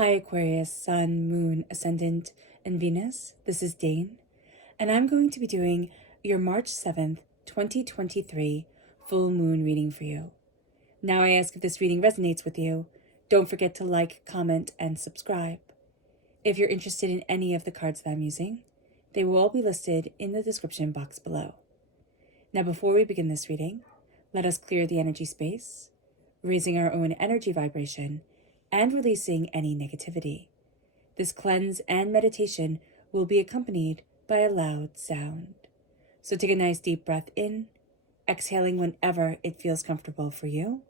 Hi Aquarius, Sun, Moon, Ascendant, and Venus. This is Dane, and I'm going to be doing your March 7th, 2023 full moon reading for you. Now I ask if this reading resonates with you. Don't forget to like, comment, and subscribe. If you're interested in any of the cards that I'm using, they will all be listed in the description box below. Now before we begin this reading, let us clear the energy space, raising our own energy vibration and releasing any negativity. This cleanse and meditation will be accompanied by a loud sound. So take a nice deep breath in, exhaling whenever it feels comfortable for you.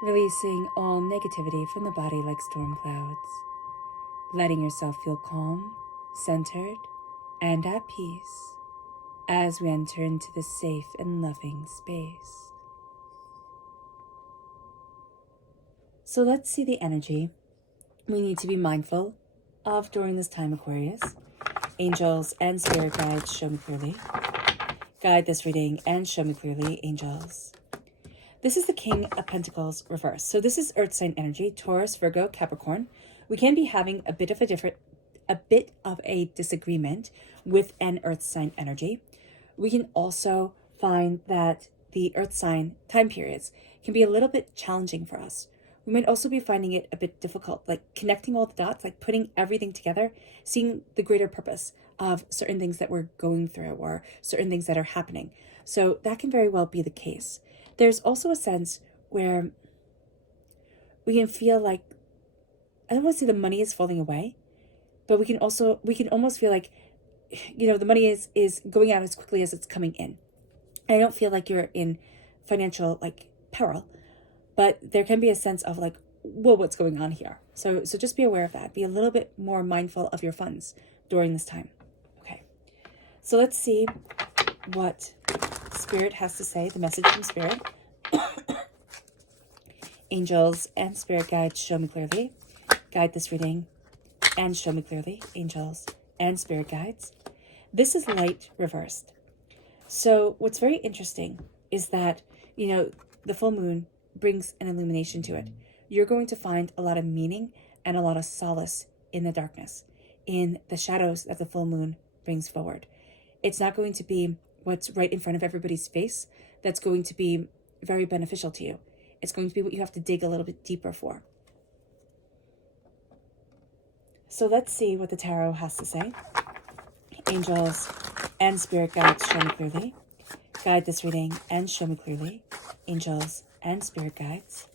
Releasing all negativity from the body like storm clouds. Letting yourself feel calm, centered, and at peace as we enter into this safe and loving space. So let's see the energy we need to be mindful of during this time, Aquarius. Angels and spirit guides, show me clearly. Guide this reading and show me clearly, angels. This is the King of Pentacles reverse. So this is Earth sign energy, Taurus, Virgo, Capricorn. We can be having a bit of a disagreement with an Earth sign energy. We can also find that the Earth sign time periods can be a little bit challenging for us. We might also be finding it a bit difficult, like connecting all the dots, like putting everything together, seeing the greater purpose of certain things that we're going through or certain things that are happening. So that can very well be the case. There's also a sense where we can feel like, I don't want to say the money is falling away, but we can almost feel like, the money is going out as quickly as it's coming in. I don't feel like you're in financial peril, but there can be a sense of whoa, what's going on here? So just be aware of that. Be a little bit more mindful of your funds during this time. Okay, so let's see what Spirit has to say, the message from Spirit. Angels and Spirit guides, show me clearly. Guide this reading and show me clearly, angels and Spirit guides. This is light reversed. So what's very interesting is that, the full moon brings an illumination to it. You're going to find a lot of meaning and a lot of solace in the darkness, in the shadows that the full moon brings forward. It's not going to be what's right in front of everybody's face that's going to be very beneficial to you. It's going to be what you have to dig a little bit deeper for. So let's see what the tarot has to say. Angels and Spirit guides, show me clearly. Guide this reading and show me clearly, angels and Spirit guides.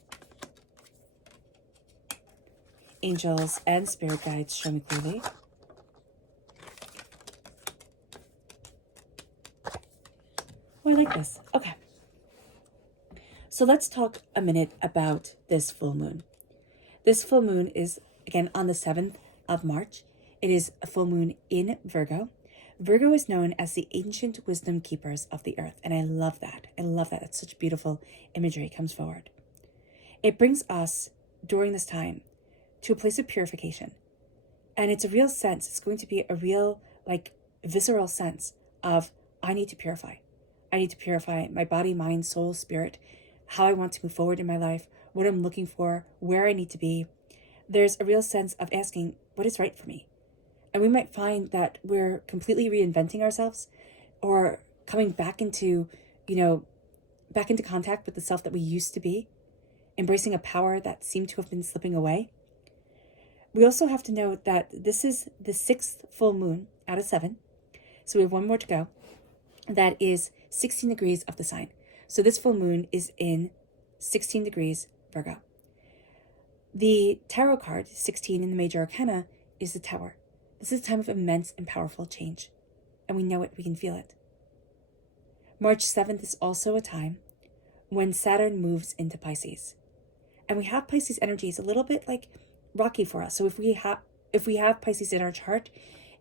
Angels and Spirit guides, show me clearly. Oh, I like this. Okay. So let's talk a minute about this full moon. This full moon is, again, on the 7th of March. It is a full moon in Virgo. Virgo is known as the ancient wisdom keepers of the earth. And I love that. I love that. It's such beautiful imagery comes forward. It brings us, during this time, to a place of purification. And it's a real sense. It's going to be a real, visceral sense of, I need to purify. I need to purify my body, mind, soul, spirit, how I want to move forward in my life, what I'm looking for, where I need to be. There's a real sense of asking, what is right for me? And we might find that we're completely reinventing ourselves or coming back into contact with the self that we used to be, embracing a power that seemed to have been slipping away. We also have to know that this is the 6th full moon out of 7. So we have one more to go. That is 16 degrees of the sign. So this full moon is in 16 degrees Virgo. The tarot card, 16 in the major arcana, is the Tower. This is a time of immense and powerful change. And we know it, we can feel it. March 7th is also a time when Saturn moves into Pisces. And we have Pisces energy is a little bit like rocky for us. So if we have Pisces in our chart,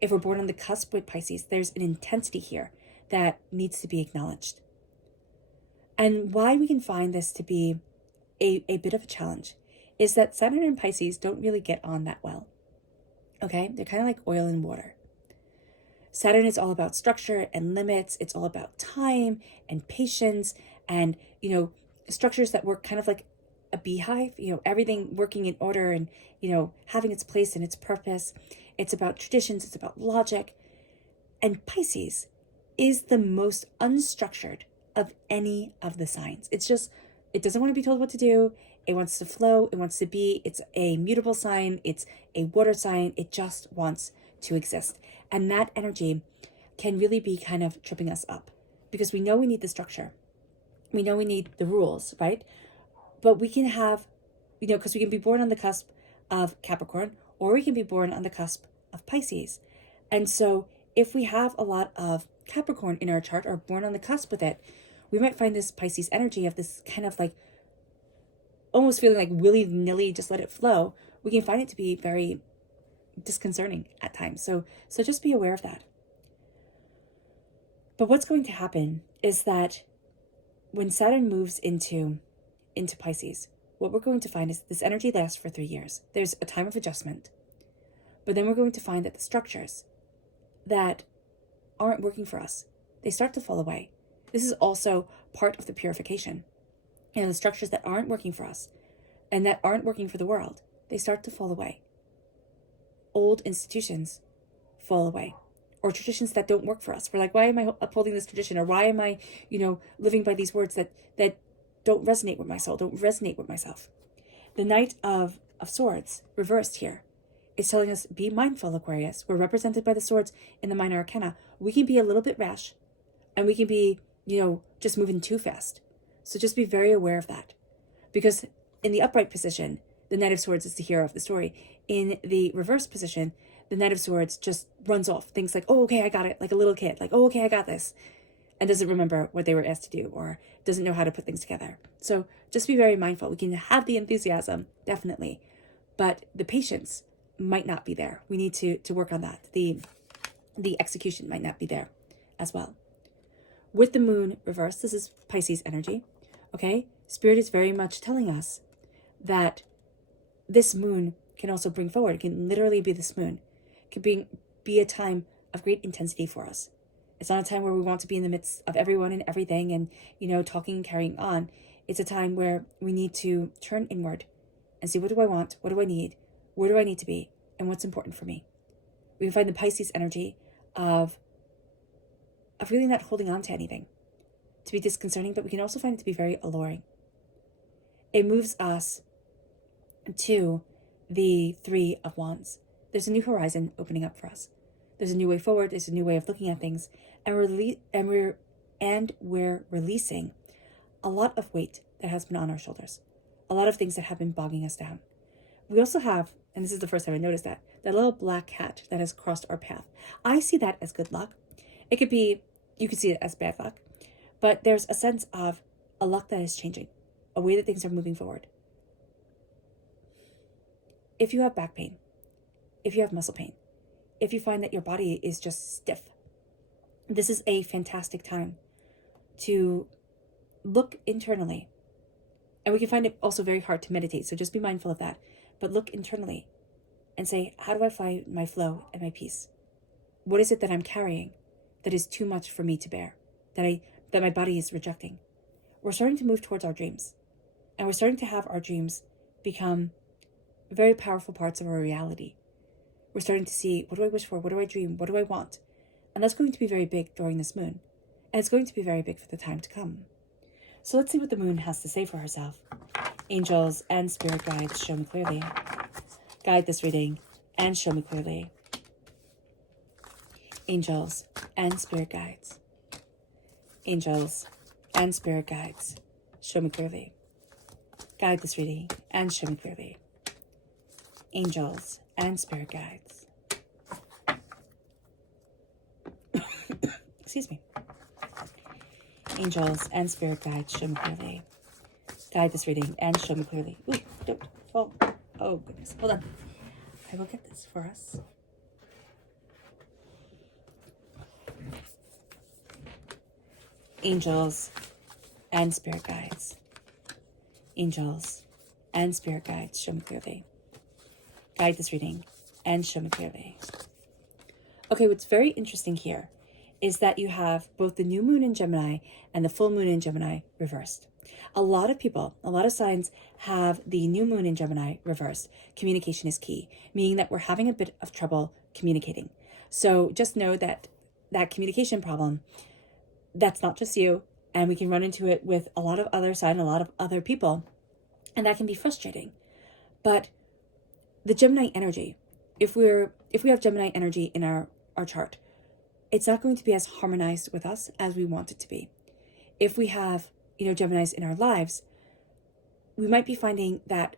if we're born on the cusp with Pisces, there's an intensity here that needs to be acknowledged. And why we can find this to be a bit of a challenge is that Saturn and Pisces don't really get on that well. Okay? They're kind of like oil and water. Saturn is all about structure and limits. It's all about time and patience and, structures that work kind of like a beehive, everything working in order and, having its place and its purpose. It's about traditions. It's about logic. And Pisces is the most unstructured of any of the signs. It doesn't want to be told what to do. It wants to flow. It wants to be. It's a mutable sign. It's a water sign. It just wants to exist. And that energy can really be kind of tripping us up because we know we need the structure. We know we need the rules, right? But we can have, because we can be born on the cusp of Capricorn or we can be born on the cusp of Pisces. And so if we have a lot of Capricorn in our chart or born on the cusp with it, we might find this Pisces energy of this kind of like almost feeling like willy-nilly, just let it flow. We can find it to be very disconcerting at times. So just be aware of that. But what's going to happen is that when Saturn moves into Pisces, what we're going to find is this energy lasts for 3 years. There's a time of adjustment. But then we're going to find that the structures that aren't working for us, they start to fall away. This is also part of the purification. The structures that aren't working for us and that aren't working for the world, they start to fall away. Old institutions fall away, or traditions that don't work for us. We're like, why am I upholding this tradition? Or why am I, living by these words that don't resonate with my soul, don't resonate with myself? The Knight of Swords, reversed here, is telling us, be mindful, Aquarius. We're represented by the swords in the minor arcana. We can be a little bit rash, and we can be, just moving too fast. So just be very aware of that. Because in the upright position, the Knight of Swords is the hero of the story. In the reverse position, the Knight of Swords just runs off. Thinks like, oh, okay, I got it. Like a little kid. Like, oh, okay, I got this. And doesn't remember what they were asked to do or doesn't know how to put things together. So just be very mindful. We can have the enthusiasm, definitely. But the patience might not be there. We need to work on that. The execution might not be there as well. With the moon reversed, this is Pisces energy. Okay? Spirit is very much telling us that this moon can also bring forward. It can literally be this moon. It can be a time of great intensity for us. It's not a time where we want to be in the midst of everyone and everything and, talking and carrying on. It's a time where we need to turn inward and see, what do I want? What do I need? Where do I need to be? And what's important for me? We can find the Pisces energy of really not holding on to anything, to be disconcerting, but we can also find it to be very alluring. It moves us to the Three of Wands. There's a new horizon opening up for us. There's a new way forward. There's a new way of looking at things, and we're releasing a lot of weight that has been on our shoulders, a lot of things that have been bogging us down. We also have, and this is the first time I noticed that little black cat that has crossed our path. I see that as good luck. It could be, you could see it as bad luck, but there's a sense of a luck that is changing, a way that things are moving forward. If you have back pain, if you have muscle pain, if you find that your body is just stiff, this is a fantastic time to look internally. And we can find it also very hard to meditate, so just be mindful of that. But look internally and say, how do I find my flow and my peace? What is it that I'm carrying that is too much for me to bear, that my body is rejecting? We're starting to move towards our dreams. And we're starting to have our dreams become very powerful parts of our reality. We're starting to see, what do I wish for? What do I dream? What do I want? And that's going to be very big during this moon. And it's going to be very big for the time to come. So let's see what the moon has to say for herself. Angels and spirit guides, show me clearly. Guide this reading and show me clearly. Angels and spirit guides. Angels and spirit guides, show me clearly. Guide this reading and show me clearly. Angels and spirit guides. Excuse me. Angels and spirit guides, show me clearly. Guide this reading and show me clearly. Ooh, don't fall. Oh, goodness. Hold on. I will get this for us. Angels and spirit guides. Angels and spirit guides, show me clearly. Guide this reading and show me clearly. Okay, what's very interesting here is that you have both the new moon in Gemini and the full moon in Gemini reversed. A lot of people, a lot of signs have the new moon in Gemini reversed. Communication is key, meaning that we're having a bit of trouble communicating. So just know that that communication problem, that's not just you, and we can run into it with a lot of other signs, a lot of other people, and that can be frustrating. But the Gemini energy, if we have Gemini energy in our chart, it's not going to be as harmonized with us as we want it to be. If we have, Geminis in our lives, we might be finding that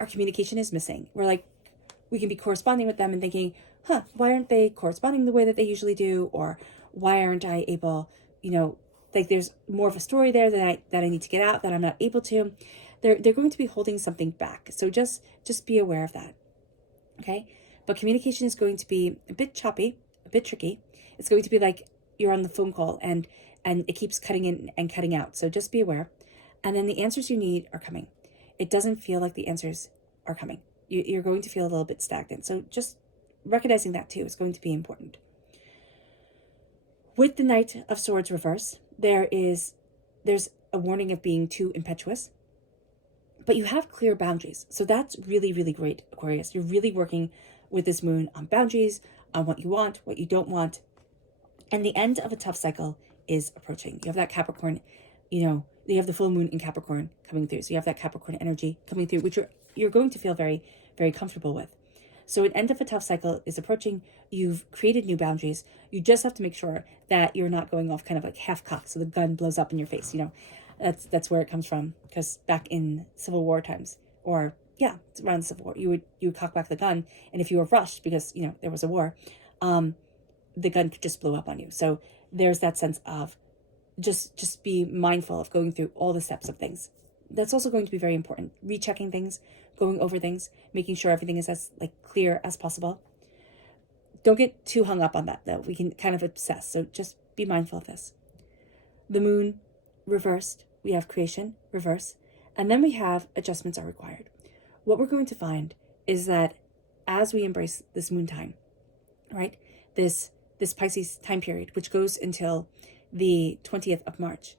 our communication is missing. We can be corresponding with them and thinking, why aren't they corresponding the way that they usually do? Or why aren't I able, there's more of a story there that I need to get out that I'm not able to. They're going to be holding something back. So just be aware of that. Okay? But communication is going to be a bit choppy, a bit tricky. It's going to be like you're on the phone call and it keeps cutting in and cutting out. So just be aware. And then the answers you need are coming. It doesn't feel like the answers are coming. You're going to feel a little bit stagnant. So just recognizing that too is going to be important. With the Knight of Swords reverse, there's a warning of being too impetuous, but you have clear boundaries. So that's really, really great, Aquarius. You're really working with this moon on boundaries, on what you want, what you don't want. And the end of a tough cycle is approaching. You have that Capricorn, you have the full moon in Capricorn coming through. So you have that Capricorn energy coming through, which you're going to feel very, very comfortable with. So an end of a tough cycle is approaching. You've created new boundaries. You just have to make sure that you're not going off kind of like half-cocked so the gun blows up in your face. That's where it comes from. Because back in Civil War times, or it's around the Civil War, you would cock back the gun, and if you were rushed because there was a war, the gun could just blow up on you. So there's that sense of just be mindful of going through all the steps of things. That's also going to be very important. Rechecking things, going over things, making sure everything is as clear as possible. Don't get too hung up on that though. We can kind of obsess. So just be mindful of this. The moon reversed. We have creation reverse. And then we have adjustments are required. What we're going to find is that as we embrace this moon time, right? This Pisces time period, which goes until the 20th of March,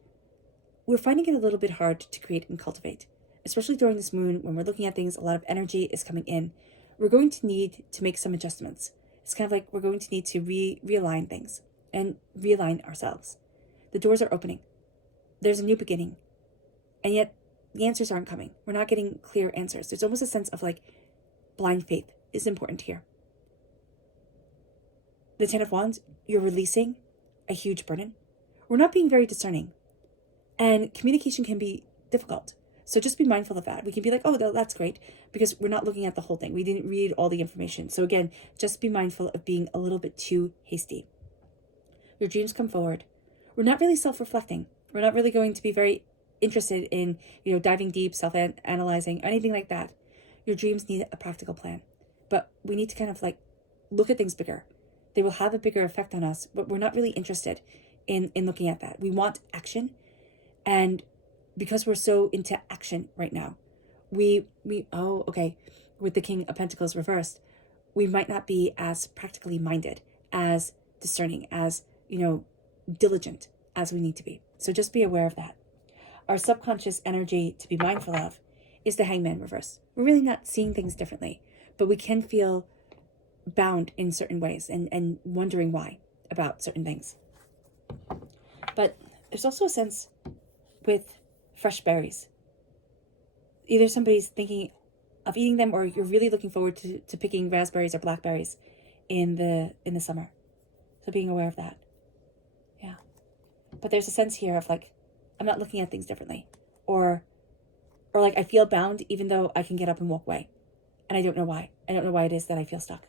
we're finding it a little bit hard to create and cultivate, especially during this moon when we're looking at things, a lot of energy is coming in. We're going to need to make some adjustments. It's kind of like we're going to need to realign things and realign ourselves. The doors are opening. There's a new beginning. And yet the answers aren't coming. We're not getting clear answers. There's almost a sense of blind faith is important here. The Ten of Wands, you're releasing a huge burden. We're not being very discerning. And communication can be difficult. So just be mindful of that. We can be like, oh, that's great, because we're not looking at the whole thing. We didn't read all the information. So again, just be mindful of being a little bit too hasty. Your dreams come forward. We're not really self-reflecting. We're not really going to be very interested in, diving deep, self-analyzing, anything like that. Your dreams need a practical plan. But we need to kind of look at things bigger. They will have a bigger effect on us, but we're not really interested in looking at that. We want action. And because we're so into action right now, with the King of Pentacles reversed, we might not be as practically minded, as discerning, as, diligent as we need to be. So just be aware of that. Our subconscious energy to be mindful of is the Hangman reverse. We're really not seeing things differently, but we can feel bound in certain ways and wondering why about certain things. But there's also a sense with fresh berries. Either somebody's thinking of eating them, or you're really looking forward to picking raspberries or blackberries in the summer. So being aware of that. Yeah. But there's a sense here of I'm not looking at things differently. Or I feel bound even though I can get up and walk away. And I don't know why. I don't know why it is that I feel stuck.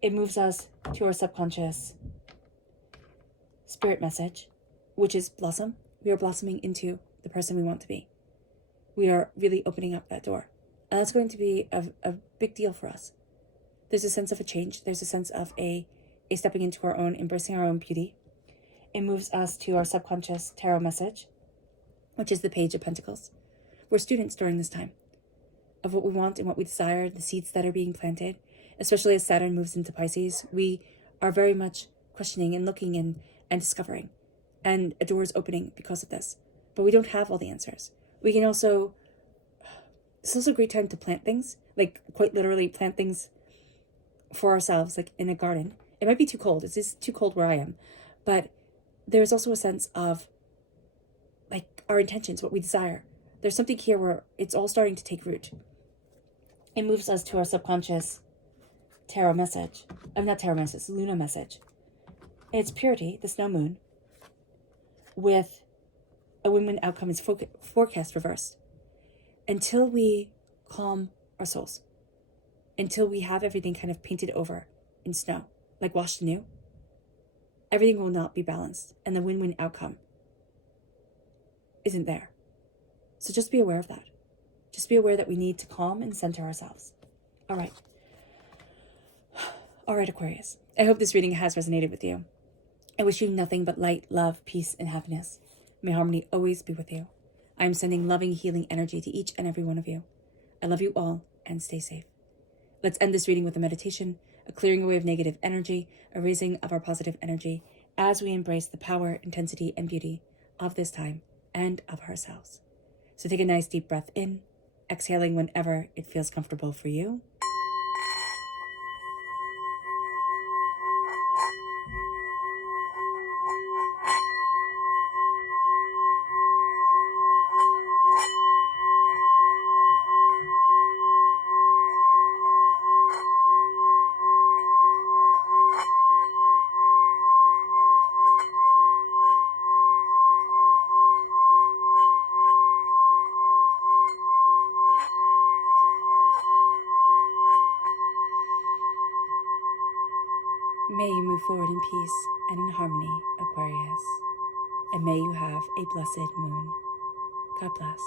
It moves us to our subconscious spirit message, which is blossom. We are blossoming into the person we want to be. We are really opening up that door. And that's going to be a big deal for us. There's a sense of a change. There's a sense of a stepping into our own, embracing our own beauty. It moves us to our subconscious tarot message, which is the Page of Pentacles. We're students during this time of what we want and what we desire, the seeds that are being planted, especially as Saturn moves into Pisces. We are very much questioning and looking and discovering, and a door is opening because of this. But we don't have all the answers. We can also, it's also a great time to plant things, like quite literally plant things for ourselves, like in a garden. It might be too cold. It's just too cold where I am. But there's also a sense of like our intentions, what we desire. There's something here where it's all starting to take root. It moves us to our subconscious tarot message. Not tarot message, Luna message. It's purity, the snow moon, with a win-win outcome is forecast reversed. Until we calm our souls, until we have everything kind of painted over in snow, like washed anew, everything will not be balanced, and the win-win outcome isn't there. So just be aware of that. Just be aware that we need to calm and center ourselves. All right. All right, Aquarius. I hope this reading has resonated with you. I wish you nothing but light, love, peace, and happiness. May harmony always be with you. I am sending loving, healing energy to each and every one of you. I love you all, and stay safe. Let's end this reading with a meditation, a clearing away of negative energy, a raising of our positive energy, as we embrace the power, intensity, and beauty of this time and of ourselves. So take a nice deep breath in, exhaling whenever it feels comfortable for you. May you move forward in peace and in harmony, Aquarius. And may you have a blessed moon. God bless.